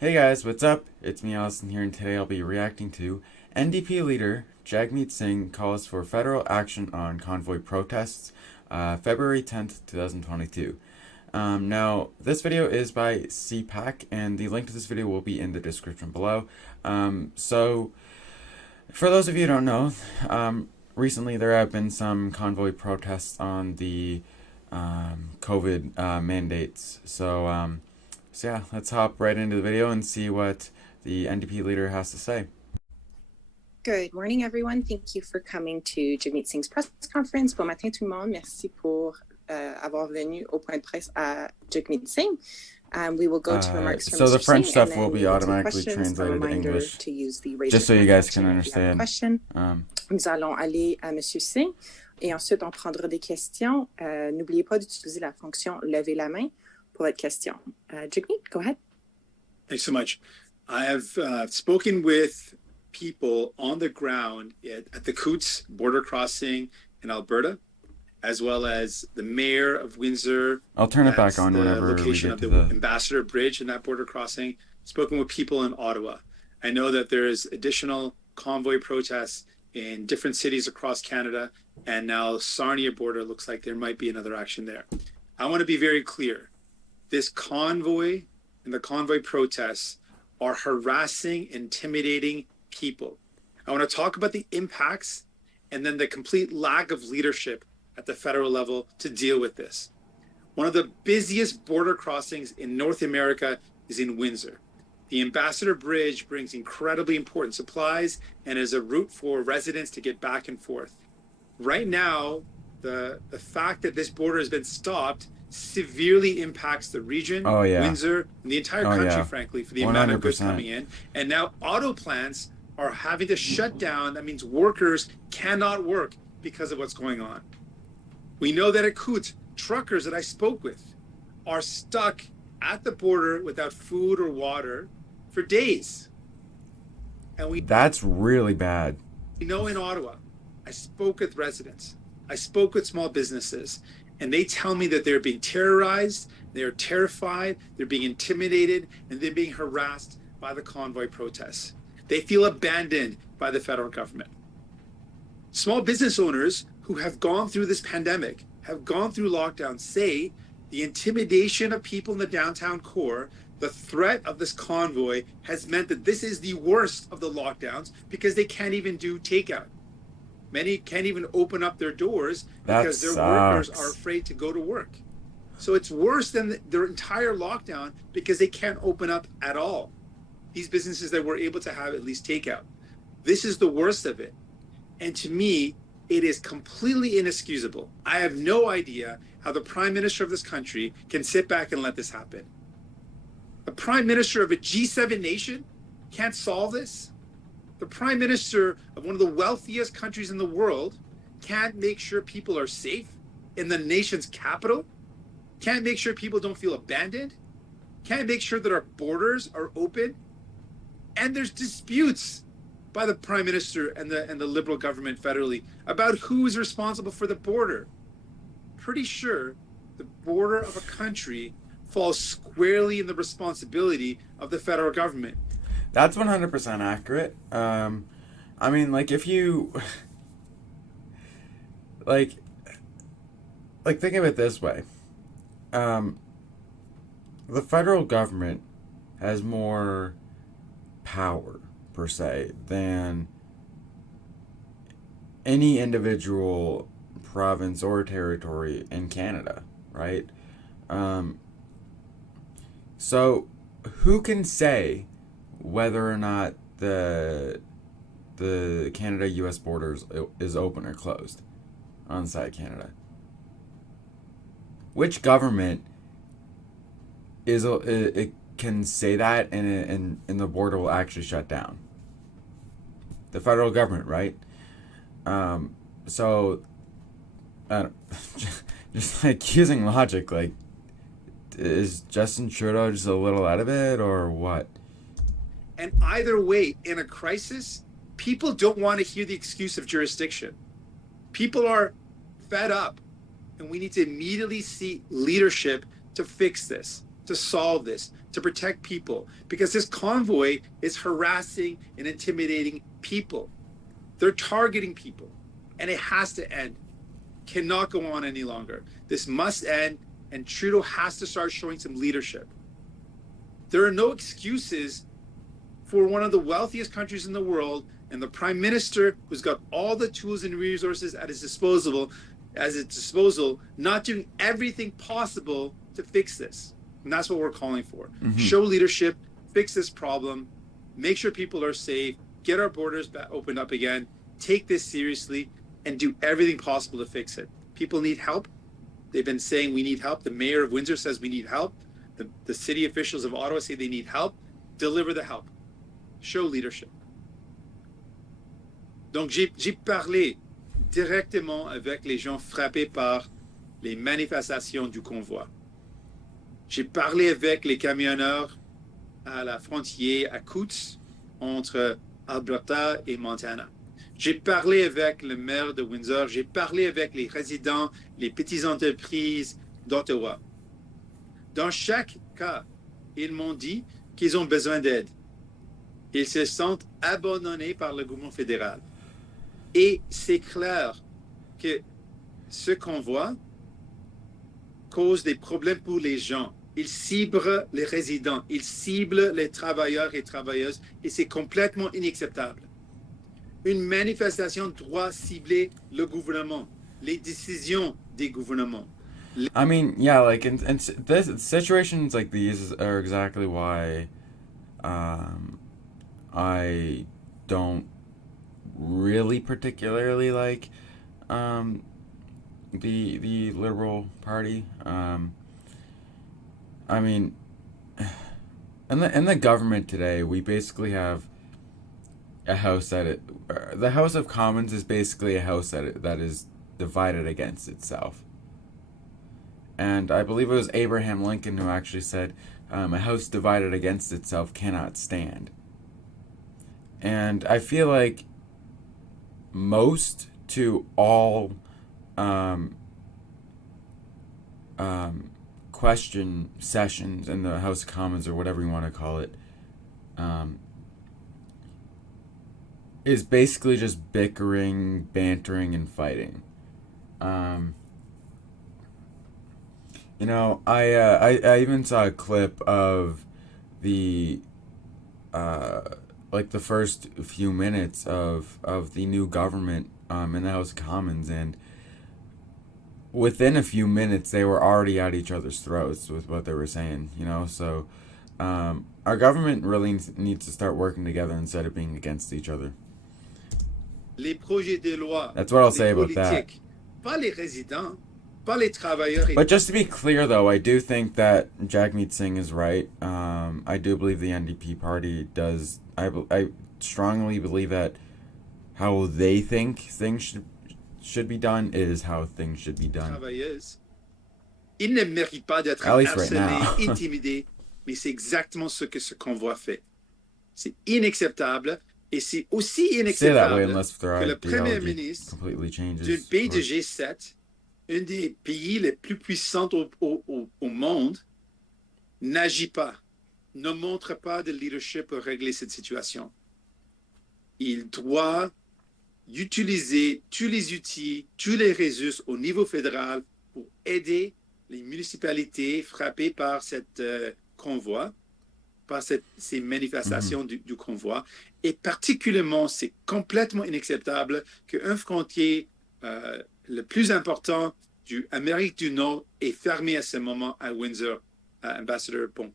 Hey guys, what's up? It's me, Allison, here, and today I'll be reacting to NDP leader Jagmeet Singh calls for federal action on convoy protests, February 10th, 2022. Now, this video is by CPAC, and the link to this video will be in the description below. For those of you who don't know, recently there have been some convoy protests on the COVID mandates. So yeah, let's hop right into the video and see what the NDP leader has to say. Good morning, everyone. Thank you for coming to Jagmeet Singh's press conference. Bon matin, tout le monde. Merci pour avoir venu au point de presse à Jagmeet Singh. We will go to remarks from So the Mr. French Singh, stuff and then will be we'll automatically questions. translated to English, to use the raise just so your you hand guys can function if you have a understand. question. Nous allons aller à Monsieur Singh et ensuite on prendra des questions. N'oubliez pas d'utiliser la fonction lever la main pour votre question. Jagmeet, go ahead. Thanks so much. I have spoken with people on the ground at the Coots border crossing in Alberta, as well as the mayor of Windsor. I'll turn it back on whenever we location get of to the the Ambassador Bridge in that border crossing. Spoken with people in Ottawa. I know that there's additional convoy protests in different cities across Canada, and now Sarnia border looks like there might be another action there. I want to be very clear. This convoy and the convoy protests are harassing, intimidating people. I want to talk about the impacts and then the complete lack of leadership at the federal level to deal with this. One of the busiest border crossings in North America is in Windsor. The Ambassador Bridge brings incredibly important supplies and is a route for residents to get back and forth. Right now, the fact that this border has been stopped severely impacts the region, Windsor, and the entire country, frankly, for the 100%. Amount of goods coming in. And now auto plants are having to shut down. That means workers cannot work because of what's going on. We know that at Coots, truckers that I spoke with are stuck at the border without food or water for days. And that's really bad. We know in Ottawa, I spoke with residents, I spoke with small businesses, and they tell me that they're being terrorized, they're terrified, they're being intimidated, and they're being harassed by the convoy protests. They feel abandoned by the federal government. Small business owners who have gone through this pandemic, have gone through lockdown, say the intimidation of people in the downtown core, the threat of this convoy has meant that this is the worst of the lockdowns because they can't even do takeout. Many can't even open up their doors because their workers are afraid to go to work. So it's worse than their entire lockdown because they can't open up at all. These businesses that were able to have at least takeout. This is the worst of it. And to me, it is completely inexcusable. I have no idea how the Prime Minister of this country can sit back and let this happen. The Prime Minister of a G7 nation can't solve this. The Prime Minister of one of the wealthiest countries in the world can't make sure people are safe in the nation's capital, can't make sure people don't feel abandoned, can't make sure that our borders are open, and there's disputes by the Prime Minister and the Liberal government federally about who is responsible for the border. Pretty sure the border of a country falls squarely in the responsibility of the federal government. That's 100% accurate. I mean, like, if you like think of it this way. The federal government has more power, per se, than any individual province or territory in Canada, right? So who can say whether or not the Canada-U.S. borders is open or closed inside Canada? Which government it can say that and the border will actually shut down? The federal government, right? So just like using logic, like, is Justin Trudeau just a little out of it or what? And either way, in a crisis, people don't want to hear the excuse of jurisdiction. People are fed up, and we need to immediately see leadership to fix this. to solve this, to protect people, because this convoy is harassing and intimidating people. They're targeting people, and it has to end. Cannot go on any longer. This must end, and Trudeau has to start showing some leadership. There are no excuses for one of the wealthiest countries in the world and the prime minister who's got all the tools and resources at his disposal, not doing everything possible to fix this. And that's what we're calling for. Show leadership, fix this problem, make sure people are safe, get our borders opened up again, take this seriously, and do everything possible to fix it. People need help. They've been saying we need help. The mayor of Windsor says we need help. The city officials of Ottawa say they need help. Deliver the help. Show leadership. Donc j'ai parlé directement avec les gens frappés par les manifestations du convoi. J'ai parlé avec les camionneurs à la frontière à Coutts entre Alberta et Montana. J'ai parlé avec le maire de Windsor, j'ai parlé avec les résidents, les petites entreprises d'Ottawa. Dans chaque cas, ils m'ont dit qu'ils ont besoin d'aide. Ils se sentent abandonnés par le gouvernement fédéral. Et c'est clair que ce convoi cause des problèmes pour les gens. Il cible les résidents, il cible les travailleurs et travailleuses, et c'est complètement inacceptable. Une manifestation doit cibler le gouvernement, les décisions des gouvernements. I mean, yeah, like in this situations like these are exactly why I don't really particularly like the Liberal Party. I mean, in the government today, we basically have a house the House of Commons is basically a house that is divided against itself. And I believe it was Abraham Lincoln who actually said, a house divided against itself cannot stand. And I feel like most to all question sessions in the House of Commons, or whatever you want to call it, is basically just bickering, bantering, and fighting. You know, I even saw a clip of the like the first few minutes of the new government in the House of Commons, and within a few minutes they were already at each other's throats with what they were saying, you know. So our government really needs to start working together instead of being against each other. Les projets de loi, that's what I'll say about that. Pas les résidents, pas les travailleurs. But just to be clear, though, I do think that Jagmeet Singh is right. I do believe the NDP party does. I strongly believe that how they think things should be done is how things should be done. Ils ne méritent pas d'être harcelés, intimidés, mais c'est exactement ce que ce convoi fait. C'est inacceptable. Et c'est aussi inacceptable que le Premier ministre d'un pays de G7, un des pays les plus puissants au monde, n'agit pas, ne montre pas de leadership pour régler cette situation. Il doit utiliser tous les outils, tous les ressources au niveau fédéral pour aider les municipalités frappées par cette convoi, par ces manifestations du convoi. Et particulièrement, c'est complètement inacceptable qu'un frontier le plus important de l'Amérique du Nord est fermé à ce moment à Windsor, à Ambassador Pont.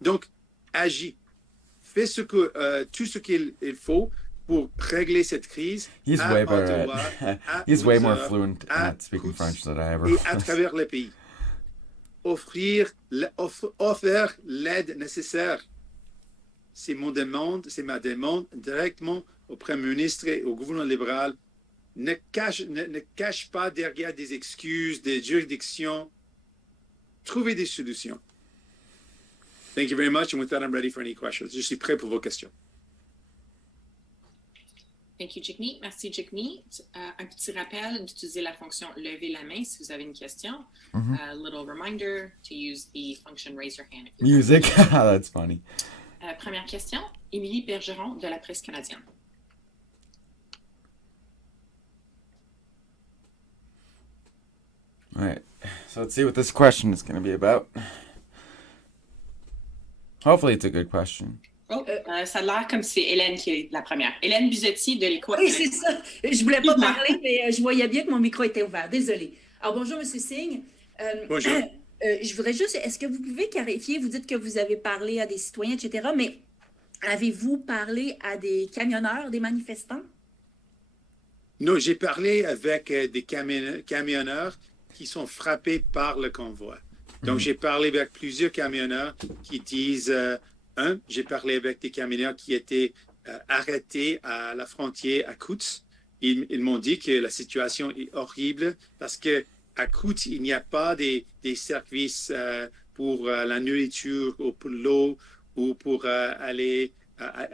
Donc, agis. Fais tout ce qu'il faut pour régler cette crise. He's à way Ottawa, better. à He's Windsor, way more fluent at speaking Coutts, French than I ever et à was. travers le pays. Offrir l'aide nécessaire. C'est ma demande directement au Premier ministre et au gouvernement libéral. Ne cache pas derrière des excuses, des juridictions. Trouvez des solutions. Thank you very much. And with that, I'm ready for any questions. Je suis prêt pour vos questions. Thank you, Jagmeet. Merci, Jagmeet. Un petit rappel d'utiliser la fonction lever la main si vous avez une question. A little reminder to use the function raise your hand. If you Music. That's funny. Première question, Émilie Bergeron de la Presse canadienne. All right. So let's see what this question is going to be about. Hopefully it's a good question. Ça a l'air comme si c'est Hélène qui est la première. Hélène Buzetti de l'Écho. Oui, c'est ça. Je voulais pas parler, mais je voyais bien que mon micro était ouvert. Désolée. Alors, bonjour, M. Singh. Bonjour. Je voudrais juste, est-ce que vous pouvez clarifier, vous dites que vous avez parlé à des citoyens, etc., mais avez-vous parlé à des camionneurs, des manifestants? Non, j'ai parlé avec des camionneurs qui sont frappés par le convoi. Donc, j'ai parlé avec plusieurs camionneurs qui disent, j'ai parlé avec des camionneurs qui étaient arrêtés à la frontière à Coutts. Ils m'ont dit que la situation est horrible parce que à Coutts, il n'y a pas des services pour la nourriture ou pour l'eau ou pour aller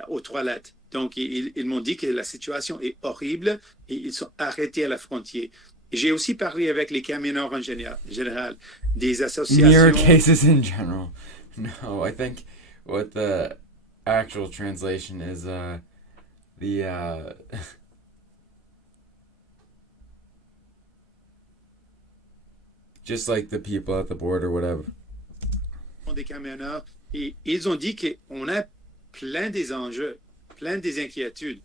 aux toilettes. Donc, ils m'ont dit que la situation est horrible et ils sont arrêtés à la frontière. J'ai aussi parlé avec les camionneurs en général, des associations. Mirror cases in general. No, I think what the actual translation is just like the people at the border, whatever. Des camionneurs, et ils ont dit qu'on a plein des enjeux, plein des inquiétudes,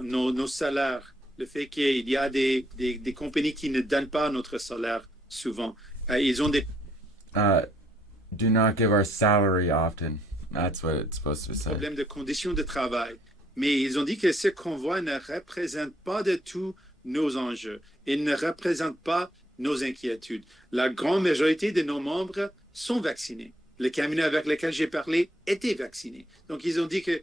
nos salaires, le fait qu'il y a des compagnies qui ne donnent pas notre salaire souvent. Ils ont des Do not give our salary often. That's what it's supposed to say. problèmes de conditions de travail. Mais ils ont dit que ce convoi ne représente pas de tout nos enjeux. Il ne représente pas nos inquiétudes. La grande majorité de nos membres sont vaccinés. Les camionneurs avec lesquels j'ai parlé étaient vaccinés. Donc, ils ont dit que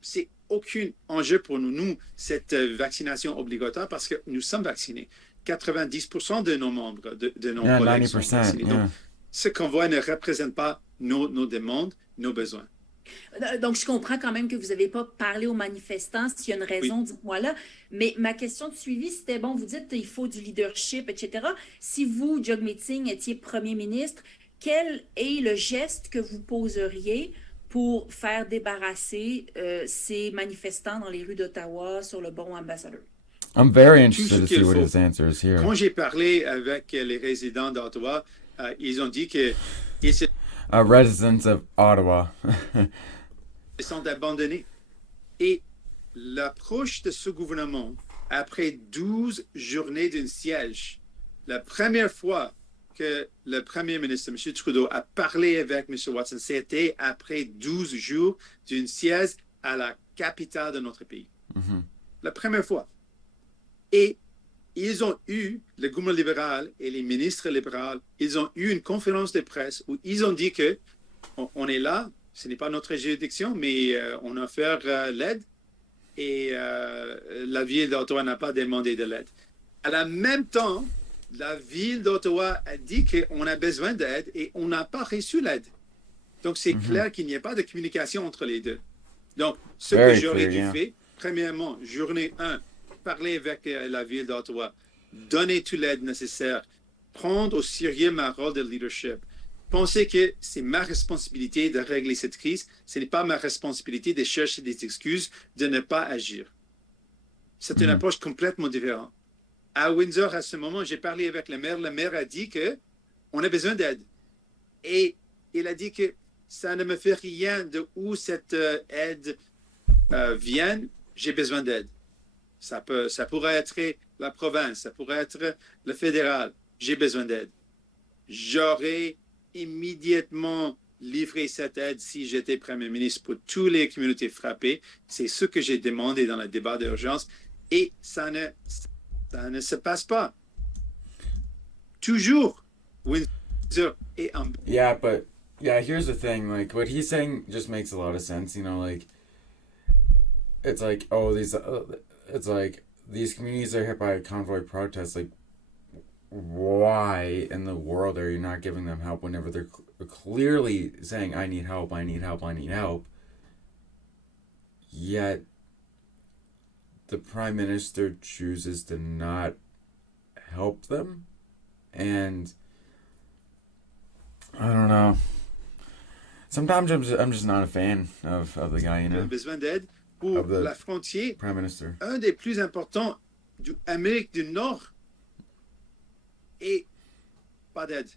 c'est aucun enjeu pour nous, cette vaccination obligatoire, parce que nous sommes vaccinés. 90% de nos membres, de nos collègues sont vaccinés. Donc, ce convoi ne représente pas nos demandes, nos besoins. Donc, je comprends quand même que vous n'avez pas parlé aux manifestants. S'il y a une raison, dites-moi là. Mais ma question de suivi, c'était, bon, vous dites qu'il faut du leadership, etc. Si vous, Jagmeet Singh, étiez premier ministre, quel est le geste que vous poseriez pour faire débarrasser ces manifestants dans les rues d'Ottawa sur le pont Ambassadeur? I'm very interested to see what his answer is here. Quand j'ai parlé avec les résidents d'Ottawa, ils ont dit que Residents of Ottawa. ils sont abandonnés. Et l'approche de ce gouvernement, après 12 journées d'un siège, la première fois que le premier ministre, M. Trudeau, a parlé avec M. Watson, c'était après 12 jours d'un siège à la capitale de notre pays. La première fois. Et ils ont eu, le gouvernement libéral et les ministres libéraux, ils ont eu une conférence de presse où ils ont dit que on est là, ce n'est pas notre juridiction, mais on a offert l'aide et la ville d'Ottawa n'a pas demandé de l'aide. À la même temps, la ville d'Ottawa a dit qu'on a besoin d'aide et on n'a pas reçu l'aide. Donc, c'est clair qu'il n'y a pas de communication entre les deux. Donc, ce que j'aurais dû faire, premièrement, journée 1, parler avec la ville d'Ottawa, donner toute l'aide nécessaire, prendre au sérieux ma rôle de leadership, penser que c'est ma responsabilité de régler cette crise, ce n'est pas ma responsabilité de chercher des excuses, de ne pas agir. C'est une approche complètement différente. À Windsor, à ce moment, j'ai parlé avec le maire. Le maire a dit qu'on a besoin d'aide. Et il a dit que ça ne me fait rien de où cette aide vient, j'ai besoin d'aide. Ça pourrait être la province, ça pourrait être le fédéral. J'ai besoin d'aide. J'aurais immédiatement livré cette aide si j'étais Premier ministre pour toutes les communautés frappées. C'est ce que j'ai demandé dans le débat d'urgence. Et ça ne se passe pas. Toujours. Windsor est en... Yeah, but here's the thing. Like, what he's saying just makes a lot of sense. You know, like, it's like, oh, it's like these communities are hit by a convoy protest. Like, why in the world are you not giving them help whenever they're clearly saying, I need help, I need help, I need help? Yet the Prime Minister chooses to not help them. And I don't know. Sometimes I'm just not a fan of the guy, you know. Besoin d'aide pour la frontière. Prime Minister. Un des plus importants d'Amérique du Nord et pas d'aide.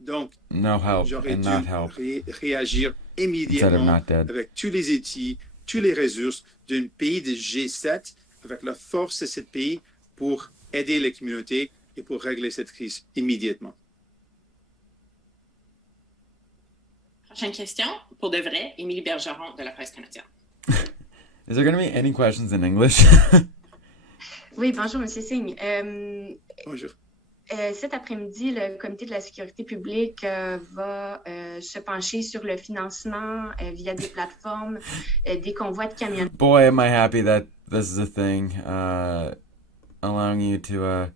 Donc, no help j'aurais and dû not help. réagir immédiatement avec tous les outils, tous les ressources d'un pays de G7, avec la force de ce pays pour aider les communautés et pour régler cette crise immédiatement. Prochaine question, pour de vrai, Émilie Bergeron de la Presse canadienne. Is there going to be any questions in English? Oui, bonjour, M. Singh. Bonjour. Cet après-midi, le Comité de la sécurité publique va se pencher sur le financement via des plateformes des convois de camions. Boy, am I happy that this is a thing, allowing you to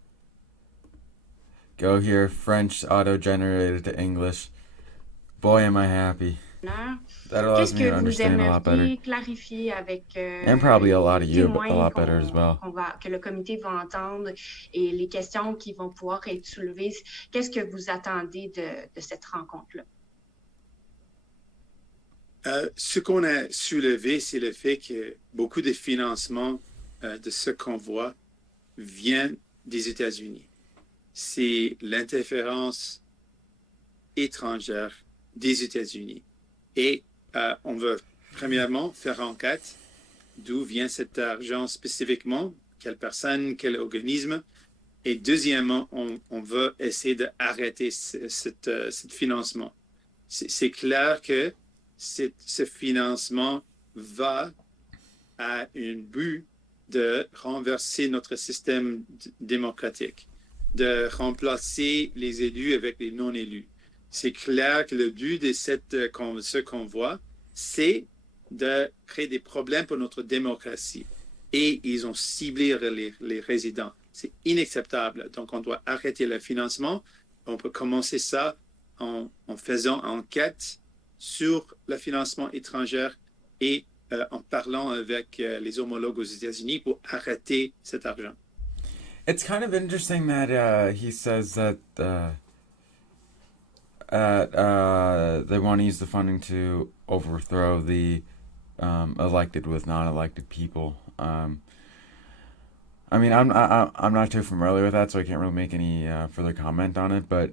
go here, French auto-generated to English. Boy, am I happy. That allows me to understand a lot better. Clarifier avec and probably a lot of you, but a lot better as well. Que le comité va entendre et les questions qui vont pouvoir être soulevées. Qu'est-ce que vous attendez de cette rencontre-là? Ce qu'on a soulevé, c'est le fait que beaucoup de financement de ce convoi vient des États-Unis. C'est l'interférence étrangère des États-Unis. Et on veut premièrement faire enquête d'où vient cet argent spécifiquement, quelle personne, quel organisme. Et deuxièmement, on veut essayer d'arrêter ce financement. C'est clair que ce financement va à un but de renverser notre système démocratique, de remplacer les élus avec les non-élus. C'est clair que le but de ce convoi, c'est de créer des problèmes pour notre démocratie. Et ils ont ciblé les résidents. C'est inacceptable. Donc, on doit arrêter le financement. On peut commencer ça en faisant enquête sur le financement étranger et en parlant avec les homologues aux États-Unis pour arrêter cet argent. It's kind of interesting that he says that they want to use the funding to overthrow the elected with non-elected people. I mean, I'm not too familiar with that, so I can't really make any further comment on it. But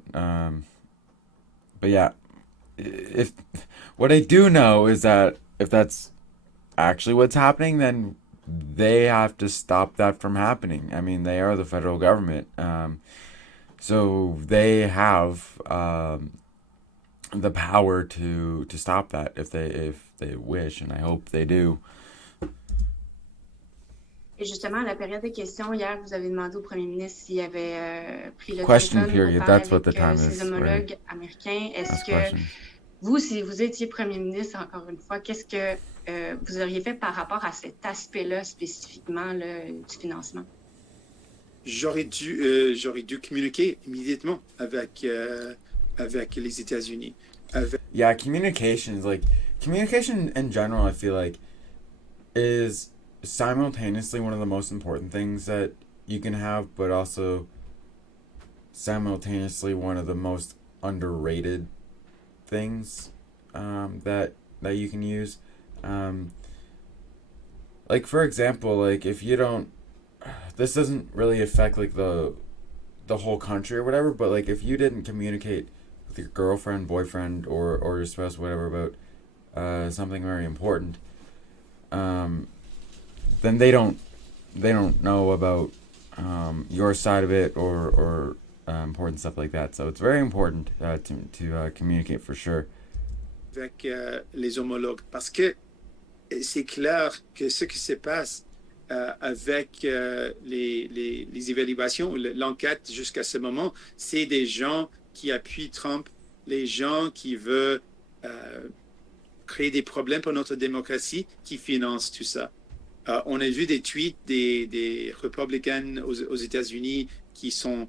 yeah, if what I do know is that if that's actually what's happening, then they have to stop that from happening. I mean, they are the federal government, so they have the power to stop that if they wish, and I hope they do. Et justement, à la période de questions, hier, vous avez demandé au premier ministre s'il avait pris le Question téléphone period, pour parler that's what the avec time ses is, homologues right. américains. Est-ce Ask que questions. vous, si vous étiez premier ministre, encore une fois, qu'est-ce que vous auriez fait par rapport à cet aspect-là spécifiquement là, du financement? J'aurais dû communiquer immédiatement avec les États-Unis. Yeah, communication in general, I feel like, is simultaneously one of the most important things that you can have, but also simultaneously one of the most underrated things that you can use. Like, for example, like, if you don't, this doesn't really affect like the whole country or whatever, but like if you didn't communicate with your girlfriend, boyfriend, or your spouse, whatever, about something very important, then they don't know about your side of it or important stuff like that. So it's very important to communicate for sure. Avec les homologues, parce que c'est clair que ce qui se passe avec les évaluations, l'enquête jusqu'à ce moment, c'est des gens qui appuient Trump, les gens qui veulent créer des problèmes pour notre démocratie, qui financent tout ça. On a vu des tweets des républicains aux États-Unis qui sont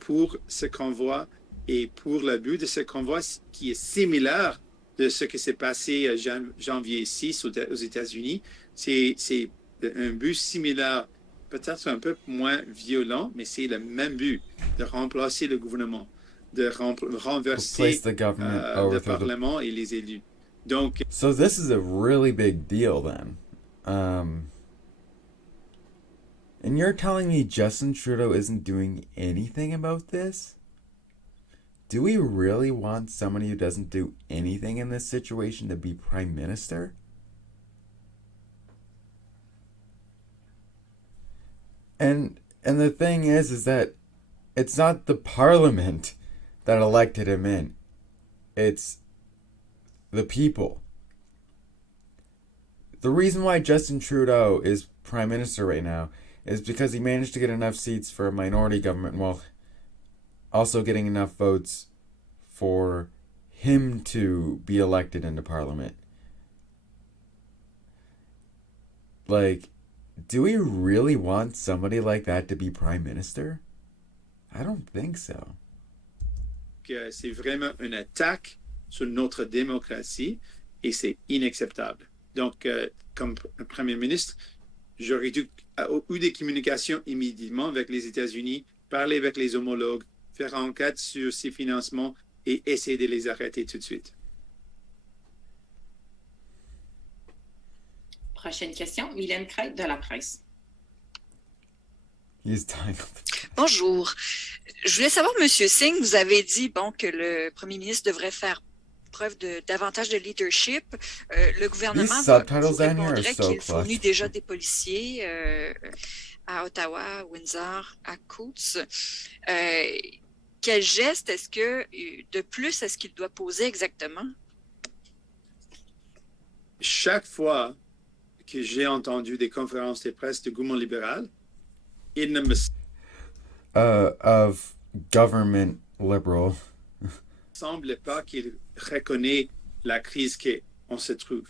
pour ce convoi et pour le but de ce convoi qui est similaire de ce qui s'est passé janvier 6 aux États-Unis. C'est un but similaire, peut-être un peu moins violent, mais c'est le même but, de remplacer le gouvernement, de renverser Place the government, le overthrow the... Parlement et les élus. Donc, So this is a really big deal then. And you're telling me Justin Trudeau isn't doing anything about this? Do we really want somebody who doesn't do anything in this situation to be prime minister? And the thing is that it's not the parliament that elected him in. It's the people. The reason why Justin Trudeau is prime minister right now is because he managed to get enough seats for a minority government while also getting enough votes for him to be elected into parliament. Like, do we really want somebody like that to be prime minister? I don't think so. c'est vraiment une attaque sur notre démocratie et c'est inacceptable. Donc, comme Premier ministre, j'aurais eu des communications immédiatement avec les États-Unis, parler avec les homologues, faire enquête sur ces financements et essayer de les arrêter tout de suite. Prochaine question, Mylène Crête de la Presse. Bonjour. Je voulais savoir, M. Singh, vous avez dit que le premier ministre devrait faire preuve de davantage de leadership. Le gouvernement vous répondrait qu'il fournit déjà des policiers à Ottawa, à Windsor, à Coutts. Quel geste de plus est-ce qu'il doit poser exactement? Chaque fois que j'ai entendu des conférences de presse du gouvernement libéral, il ne me of government liberal semble pas qu'il reconnaît la crise qu'on se trouve.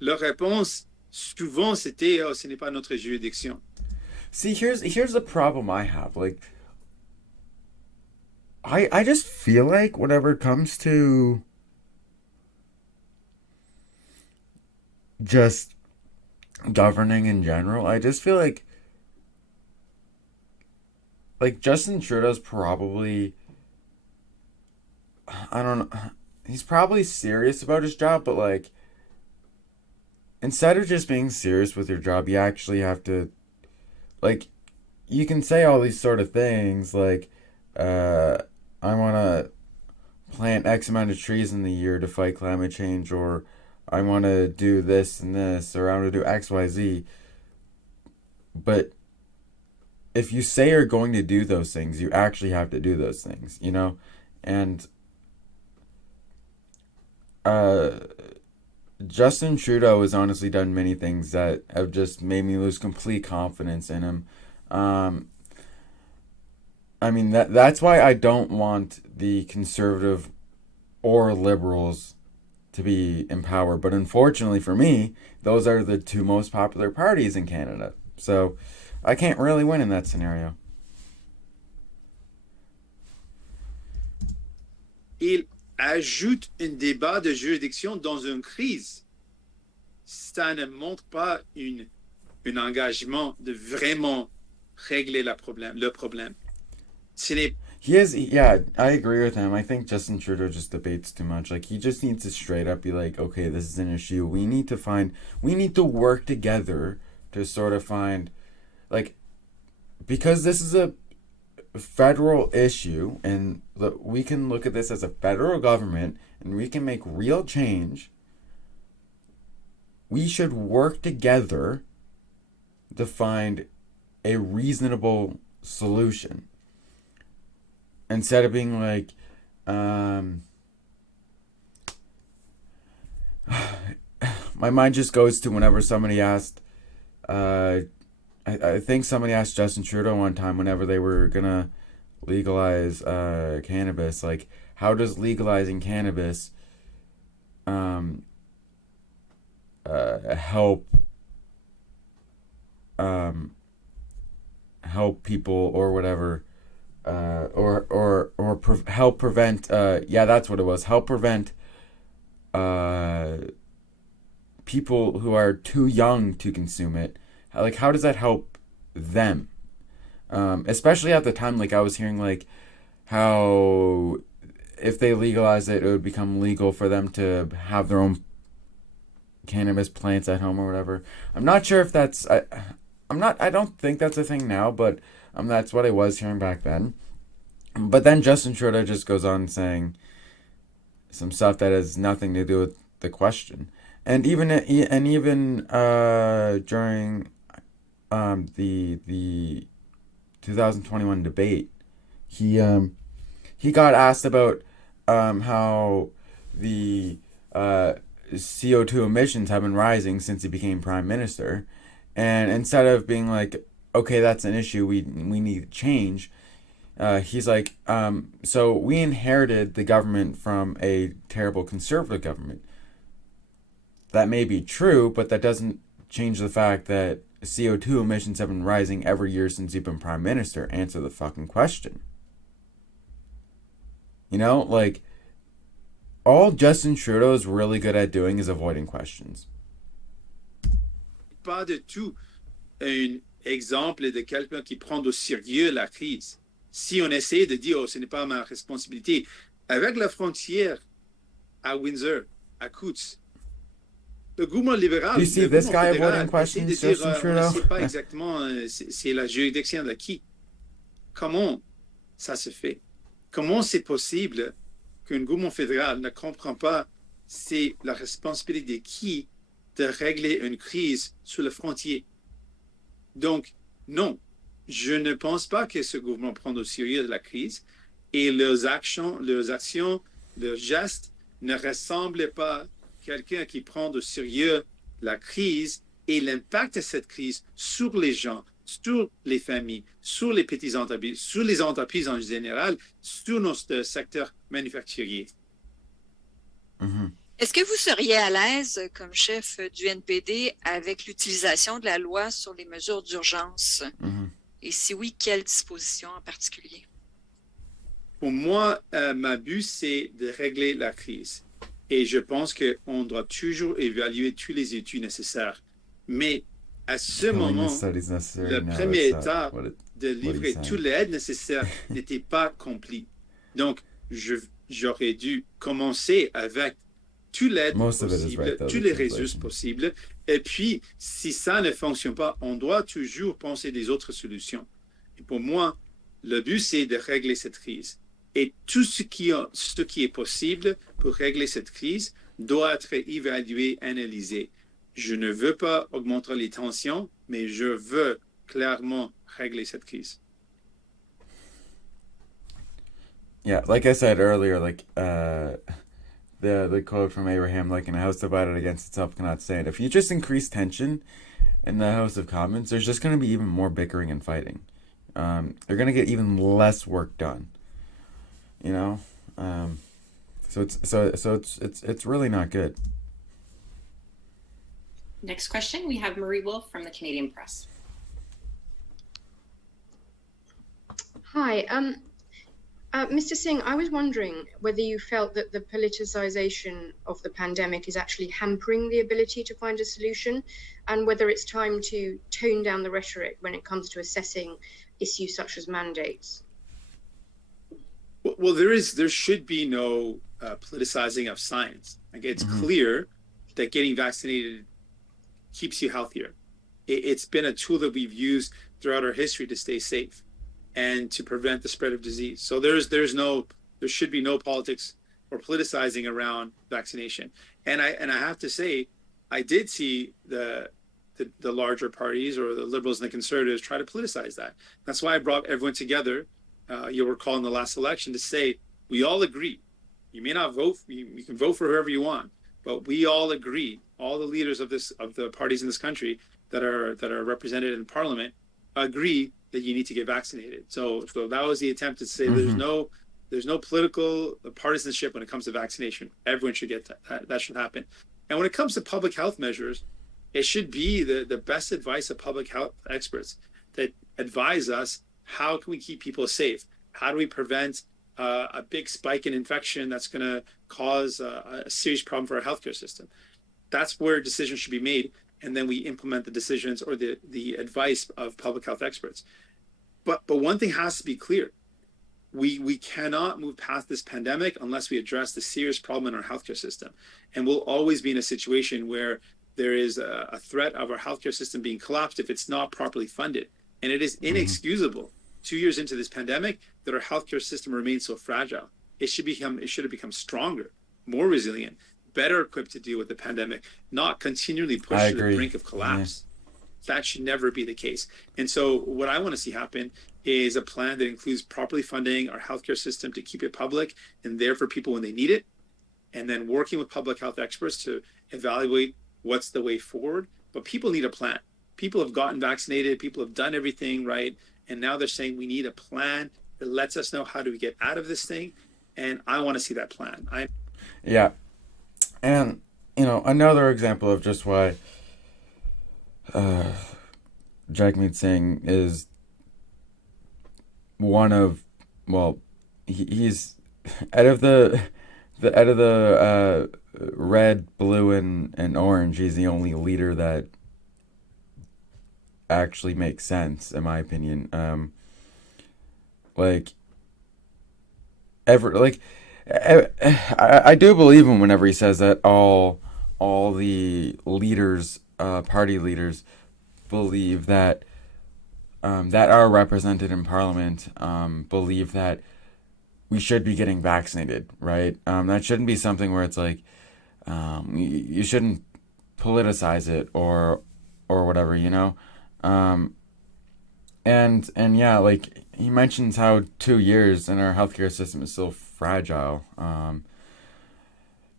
Leur réponse, souvent, c'était « ce n'est pas notre juridiction ». See, here's the problem I have. Like, I just feel like whenever it comes to just governing in general, I just feel like Justin Trudeau's probably, I don't know, he's probably serious about his job, but like, instead of just being serious with your job, you actually have to, like, you can say all these sort of things, like, I want to plant X amount of trees in the year to fight climate change, or I want to do this and this, or I want to do X, Y, Z. But if you say you're going to do those things, you actually have to do those things, you know? And Justin Trudeau has honestly done many things that have just made me lose complete confidence in him. I mean, that's why I don't want the Conservative or Liberals to be in power. But unfortunately for me, those are the two most popular parties in Canada. So I can't really win in that scenario. Il ajoute un débat de juridiction dans une crise. Ça ne montre pas un engagement de vraiment régler le problème. Yeah, I agree with him. I think Justin Trudeau just debates too much. Like, he just needs to straight up be like, okay, this is an issue. We need to work together to sort of find, like, because this is a federal issue, and we can look at this as a federal government, and we can make real change. We should work together to find a reasonable solution. Instead of being like, my mind just goes to whenever somebody asked, I think somebody asked Justin Trudeau one time whenever they were gonna legalize cannabis, like, how does legalizing cannabis help people or whatever, help prevent, that's what it was, help prevent people who are too young to consume it like, how does that help them? Especially at the time, like, I was hearing, like, how if they legalize it, it would become legal for them to have their own cannabis plants at home or whatever. I'm not sure if that's... I don't think that's a thing now, but that's what I was hearing back then. But then Justin Trudeau just goes on saying some stuff that has nothing to do with the question. And even during the 2021 debate, he got asked about how the CO2 emissions have been rising since he became prime minister, and instead of being like, okay, that's an issue, we need to change, he's like, so we inherited the government from a terrible conservative government. That may be true, but that doesn't change the fact that CO2 emissions have been rising every year since you've been prime minister. Answer the fucking question. You know, like, all Justin Trudeau is really good at doing is avoiding questions. Pas de tout un exemple de quelqu'un qui prend au sérieux la crise. Si on essaie de dire, oh, ce n'est pas ma responsabilité, avec la frontière à Windsor, à Coutts, le gouvernement libéral, Do you see this guy avoiding questions, de dire, Justin on Trudeau? ne sait pas exactement, c'est la juridiction de qui. Comment ça se fait? Comment c'est possible qu'un gouvernement fédéral ne comprend pas c'est la responsabilité de qui de régler une crise sur la frontière? Donc, non, je ne pense pas que ce gouvernement prend au sérieux la crise et leurs actions, leurs gestes ne ressemblent pas à quelqu'un qui prend au sérieux la crise et l'impact de cette crise sur les gens, sur les familles, sur les petites entreprises, sur les entreprises en général, sur notre secteur manufacturier. Mm-hmm. Est-ce que vous seriez à l'aise, comme chef du NPD, avec l'utilisation de la loi sur les mesures d'urgence? Mm-hmm. Et si oui, quelles dispositions en particulier? Pour moi, ma but, c'est de régler la crise. Et je pense qu'on doit toujours évaluer tous les études nécessaires. Mais à ce moment, la première étape de livrer toute l'aide nécessaire n'était pas accomplie. Donc, j'aurais dû commencer avec toute l'aide possible, tous les ressources possibles. Et puis, si ça ne fonctionne pas, on doit toujours penser des autres solutions. Et pour moi, le but, c'est de régler cette crise. Et tout ce qui est possible pour régler cette crise doit être évalué, analysé. Je ne veux pas augmenter les tensions, mais je veux clairement régler cette crise. Yeah, like I said earlier, like the quote from Abraham Lincoln, "A house divided against itself cannot stand." If you just increase tension in the House of Commons, there's just going to be even more bickering and fighting. They're going to get even less work done. You know, so it's really not good. Next question, we have Marie Wolf from the Canadian Press. Hi, Mr. Singh, I was wondering whether you felt that the politicization of the pandemic is actually hampering the ability to find a solution, and whether it's time to tone down the rhetoric when it comes to assessing issues such as mandates. Well, there should be no politicizing of science. Like, it's clear that getting vaccinated keeps you healthier. It's been a tool that we've used throughout our history to stay safe and to prevent the spread of disease. So there should be no politics or politicizing around vaccination. And I have to say, I did see the larger parties or the liberals and the conservatives try to politicize that. That's why I brought everyone together. You'll recall in the last election to say, we all agree. You may not vote, you can vote for whoever you want, but we all agree, all the leaders of the parties in this country that are represented in Parliament agree that you need to get vaccinated. So that was the attempt to say there's no political partisanship when it comes to vaccination. Everyone should get that should happen. And when it comes to public health measures, it should be the best advice of public health experts that advise us, how can we keep people safe? How do we prevent a big spike in infection that's going to cause a serious problem for our healthcare system? That's where decisions should be made. and then we implement the decisions or the advice of public health experts. But one thing has to be clear. We cannot move past this pandemic unless we address the serious problem in our healthcare system. And we'll always be in a situation where there is a threat of our healthcare system being collapsed if it's not properly funded. And it is inexcusable 2 years into this pandemic that our healthcare system remains so fragile. It should have become stronger, more resilient, better equipped to deal with the pandemic, not continually pushed to the brink of collapse. That should never be the case. And so what I want to see happen is a plan that includes properly funding our healthcare system to keep it public and there for people when they need it, and then working with public health experts to evaluate what's the way forward. But people need a plan. People have gotten vaccinated, people have done everything right, and now they're saying we need a plan that lets us know how do we get out of this thing, and I want to see that plan. Yeah. And, another example of just why Jagmeet Singh is one of, he's out of the red, blue, and orange, he's the only leader that actually makes sense, in my opinion. I do believe him whenever he says that all the leaders, party leaders, believe that that are represented in Parliament believe that we should be getting vaccinated, right? That shouldn't be something where it's like you shouldn't politicize it or whatever, and yeah, like he mentions how 2 years in our healthcare system is so fragile.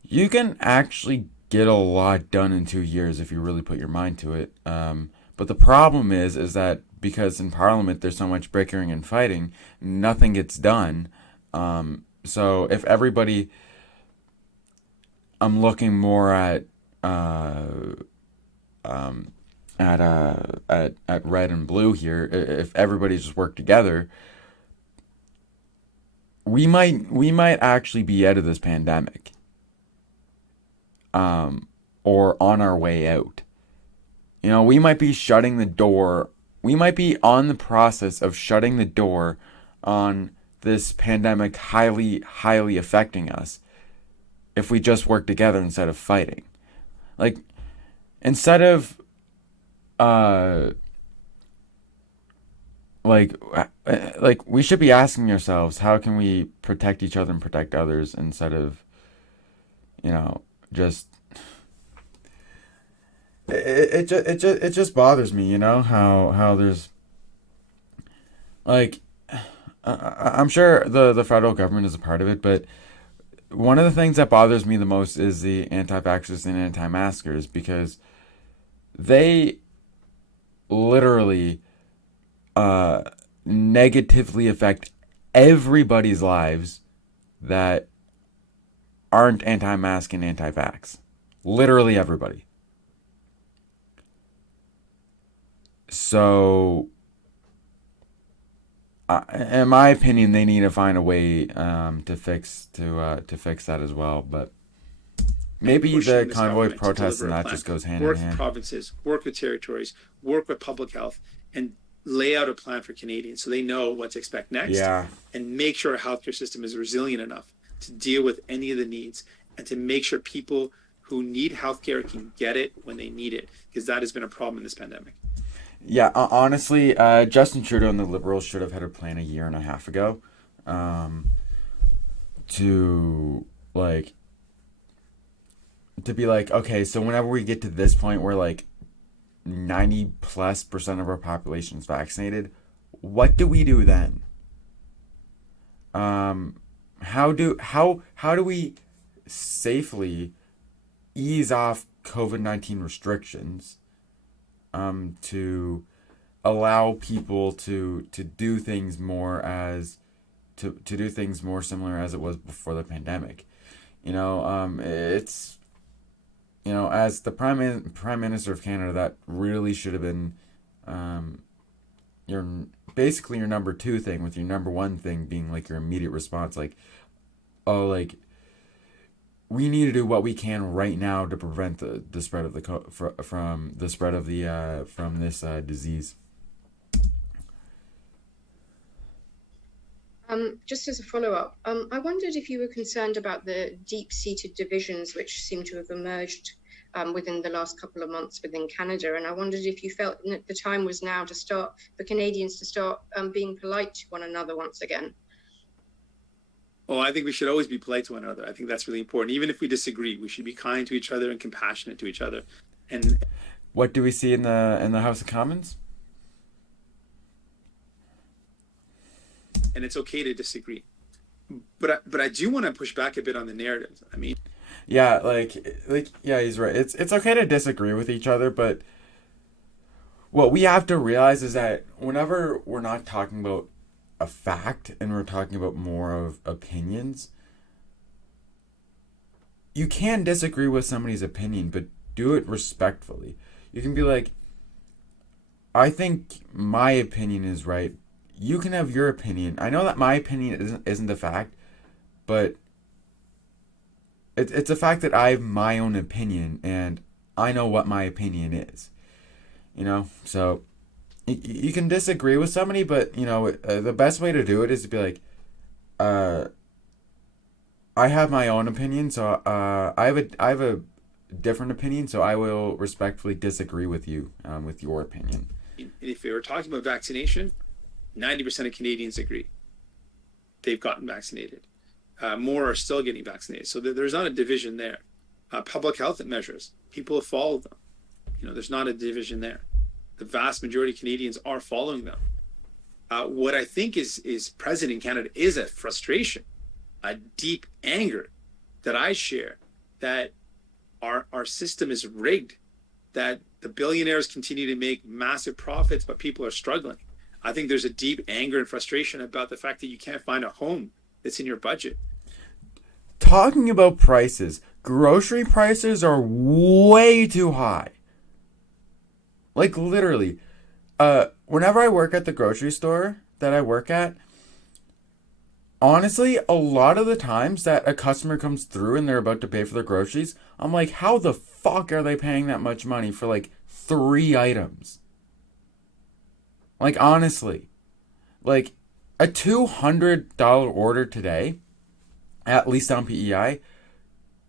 You can actually get a lot done in 2 years if you really put your mind to it. But the problem is that because in Parliament there's so much bickering and fighting, nothing gets done. So if everybody, I'm looking more at red and blue here. If everybody just worked together, we might actually be out of this pandemic, or on our way out. We might be shutting the door. We might be on the process of shutting the door on this pandemic highly, highly affecting us if we just work together instead of fighting. Like, instead of we should be asking ourselves, how can we protect each other and protect others instead of, just it just bothers me, how there's like I'm sure the federal government is a part of it, but one of the things that bothers me the most is the anti-vaxxers and anti-maskers, because they literally negatively affect everybody's lives that aren't anti-mask and anti-vax. Literally everybody. So, in my opinion, they need to find a way to fix that as well. But maybe the convoy protests and that just goes hand in hand. Work with provinces, work with territories, work with public health, and lay out a plan for Canadians so they know what to expect next. Yeah. And make sure our healthcare system is resilient enough to deal with any of the needs, and to make sure people who need healthcare can get it when they need it, because that has been a problem in this pandemic. Yeah, honestly, Justin Trudeau and the Liberals should have had a plan a year and a half ago, to be like, okay, so whenever we get to this point where like 90+% of our population is vaccinated, what do we do then? How do we safely ease off COVID-19 restrictions, to allow people to do things more to do things more similar as it was before the pandemic? It's, as the Prime Minister of Canada, that really should have been your number two thing, with your number one thing being like your immediate response, like, oh, like, we need to do what we can right now to prevent the spread of from the spread of the from this disease. Just as a follow-up, I wondered if you were concerned about the deep-seated divisions which seem to have emerged within the last couple of months within Canada, and I wondered if you felt that the time was now for Canadians to start being polite to one another once again. Oh, I think we should always be polite to one another. I think that's really important. Even if we disagree, we should be kind to each other and compassionate to each other. And what do we see in the House of Commons? And it's okay to disagree, but I do want to push back a bit on the narrative. I mean, yeah, yeah, he's right. It's okay to disagree with each other, but what we have to realize is that whenever we're not talking about a fact and we're talking about more of opinions, you can disagree with somebody's opinion, but do it respectfully. You can be like, I think my opinion is right. You can have your opinion. I know that my opinion isn't the fact, but it's a fact that I have my own opinion and I know what my opinion is. You know, so you can disagree with somebody, but you know the best way to do it is to be like, I have my own opinion, so I have a different opinion, so I will respectfully disagree with you with your opinion. If we were talking about vaccination, 90% of Canadians agree they've gotten vaccinated. More are still getting vaccinated. So there's not a division there. Public health measures, people have followed them. You know, there's not a division there. The vast majority of Canadians are following them. What I think is present in Canada is a frustration, a deep anger that I share, that our system is rigged, that the billionaires continue to make massive profits, but people are struggling. I think there's a deep anger and frustration about the fact that you can't find a home that's in your budget. Talking about prices, grocery prices are way too high. Like literally, whenever I work at the grocery store that I work at, honestly, a lot of the times that a customer comes through and they're about to pay for their groceries, I'm like, how the fuck are they paying that much money for like 3 items? Like, honestly, like a $200 order today, at least on PEI,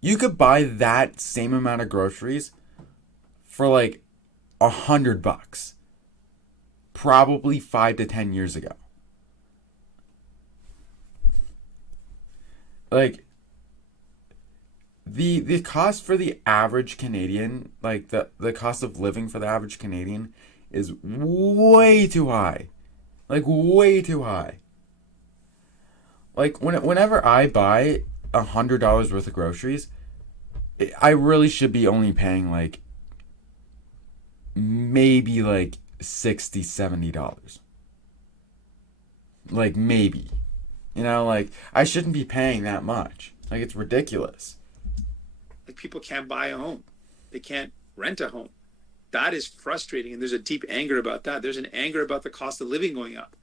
you could buy that same amount of groceries for like $100, probably 5 to 10 years ago. Like, the cost for the average Canadian, like the cost of living for the average Canadian is way too high. Like, way too high. Like, whenever I buy $100 worth of groceries, I really should be only paying, like, maybe, like, $60, $70. Like, maybe. You know, like, I shouldn't be paying that much. Like, it's ridiculous. Like, people can't buy a home. They can't rent a home. That is frustrating, and there's a deep anger about that. There's an anger about the cost of living going up,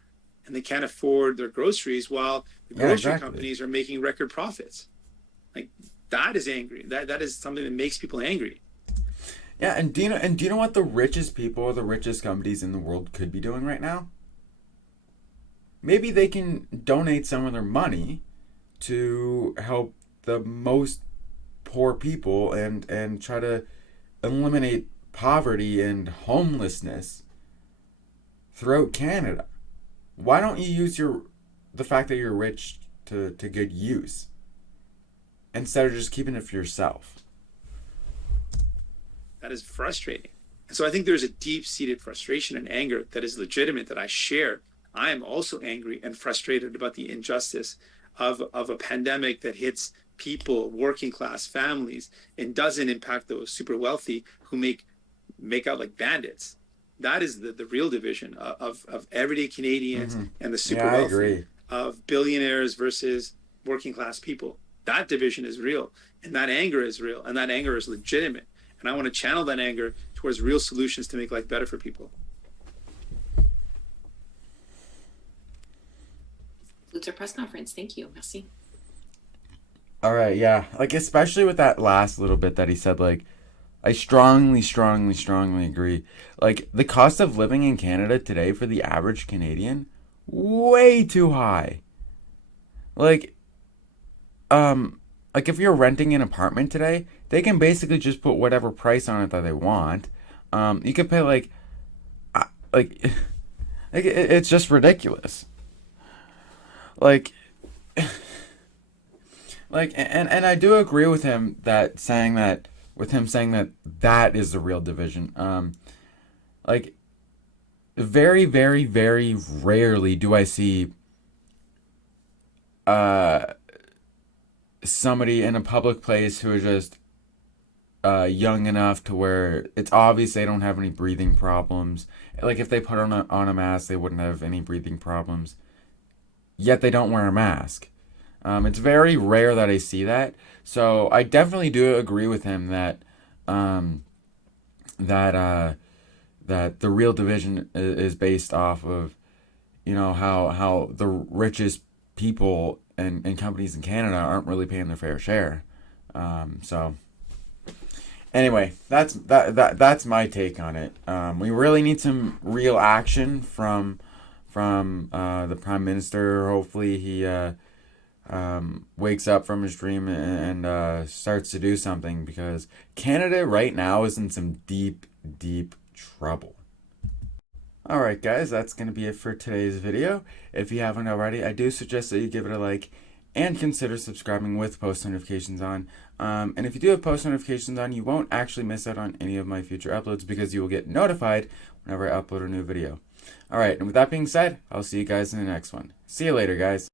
and they can't afford their groceries while the grocery companies are making record profits. Like, that is angry. That is something that makes people angry. Yeah, and do you know what the richest people or the richest companies in the world could be doing right now? Maybe they can donate some of their money to help the most poor people and try to eliminate poverty and homelessness throughout Canada. Why don't you use the fact that you're rich to good use instead of just keeping it for yourself? That is frustrating. And so I think there's a deep-seated frustration and anger that is legitimate that I share. I am also angry and frustrated about the injustice of a pandemic that hits people, working class families, and doesn't impact those super wealthy who make out like bandits. That is the real division of everyday Canadians and the super wealthy, of billionaires versus working class people. That division is real, and that anger is real, and that anger is legitimate. And I want to channel that anger towards real solutions to make life better for people. Concludes our press conference. Thank you. Merci. All right, yeah. Like, especially with that last little bit that he said, like, I strongly, strongly, strongly agree. Like, the cost of living in Canada today for the average Canadian, way too high. Like, like if you're renting an apartment today, they can basically just put whatever price on it that they want. You could pay like it's just ridiculous. Like, and I do agree with him saying that that is the real division. Like, very, very, very rarely do I see somebody in a public place who is just young enough to where it's obvious they don't have any breathing problems. Like, if they put on a mask, they wouldn't have any breathing problems. Yet they don't wear a mask. It's very rare that I see that. So I definitely do agree with him that that the real division is based off of, you know, how the richest people and companies in Canada aren't really paying their fair share. So anyway, that's my take on it. We really need some real action from the Prime Minister. Hopefully he wakes up from his dream and starts to do something, because Canada right now is in some deep trouble. Alright guys, that's going to be it for today's video. If you haven't already, I do suggest that you give it a like and consider subscribing with post notifications on. And if you do have post notifications on, you won't actually miss out on any of my future uploads, because you will get notified whenever I upload a new video. Alright, and with that being said, I'll see you guys in the next one. See you later, guys.